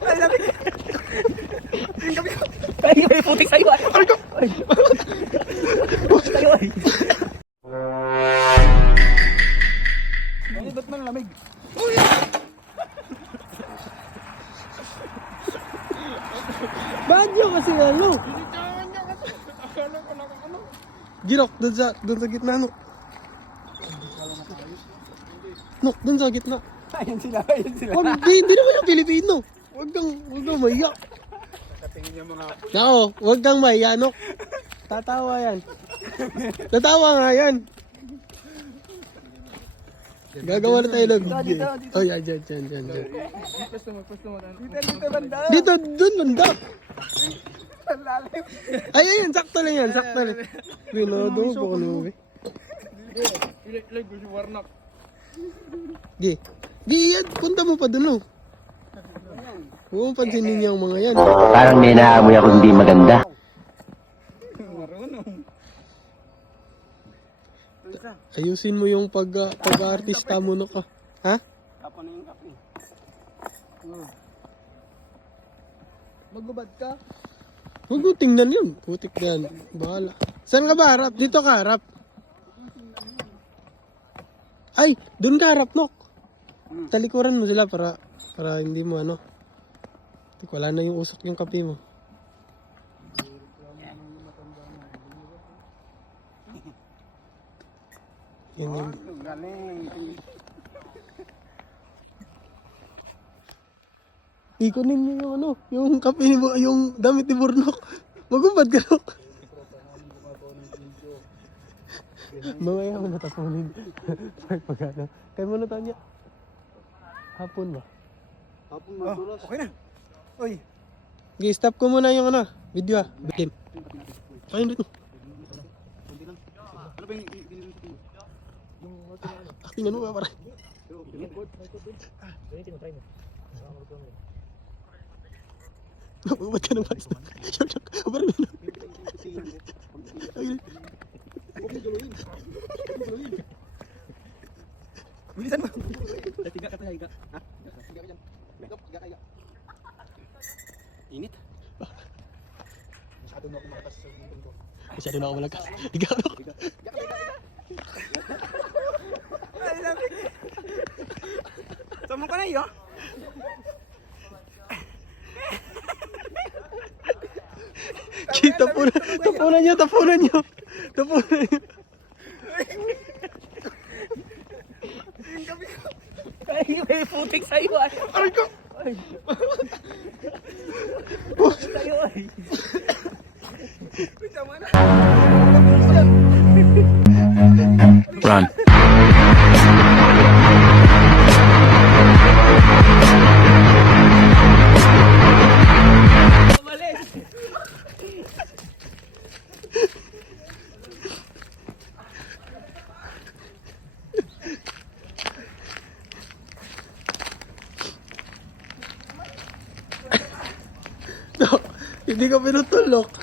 Ay, lamig. Yung gabi ko. Ay, may putik sa'yo ay. Ay. Putik sa'yo ay. Ay, ba't man lamig? Badyo kasi ano? Sinigawan niya kasi. Akala ko lang ano. Girok, dun sa gitna, no? No, dun sa gitna. Ayun sila, ayun sila. Oh, hindi naman yung Pilipino. Huwag kang mahiya. Katingin niya mga... Nako, huwag kang mahiya, no? Tatawa yan. Tatawa nga yan. Gagawa na tayo ng video. dito. Oh, yan, dyan. Pwesto mo. Dito, banda. Dito, dun, banda. Ang lalim. Ay, ayun, sakto lang yan, sakto lang. Binado mo po ano, eh. Ilag ko si Warnock. Gi, yan, punta mo pa dun, oh. Huwag mong pansinin niya ang mga yan. Parang may naamoy ako hindi maganda. Marunong. Isa. Ayusin mo yung pag-artista mo, no ka. Ha? Tapon na yung kape. Magubad ka? Huwag mo tingnan yun. Putik yan. Bahala. Saan ka ba harap? Dito ka harap. Ay, dun ka harap, Nok. Talikuran mo sila para hindi mo ano. Wala na yung usok yung kape mo. Yan yun. Galing. Ikunin niyo yung ano, yung kape ni yung damit ni Burnok. Magubad ka, Nok. Mamaya mo natapunin. Pag ano. Kaya mo na tayo niya. Hapon ba? Hapon masulas. Okay na. Uy. Okay, stop ko muna yung ano, video ah. Game. Ayun dito. Ano ba yung... Acting ano ba para? Ba't ka nang mais na? Shock. Parang yun. Ayun. Bilisan mo. Tiga ka tayo, higa. Ha? Higa ka dyan. Higa ka. Init. Masyado na ako makatas sa dito ko. Masyado na ako malakas. Ikaw na. Higa ka. Ay, lamig. Sama ka na iyo. Tapunan nyo. Tapunan nyo. Ay, may putik sa'yo ay. Aray ko. Ay. Putik sa'yo ay. Uy, tama na. Run. Hindi ka pinutulok.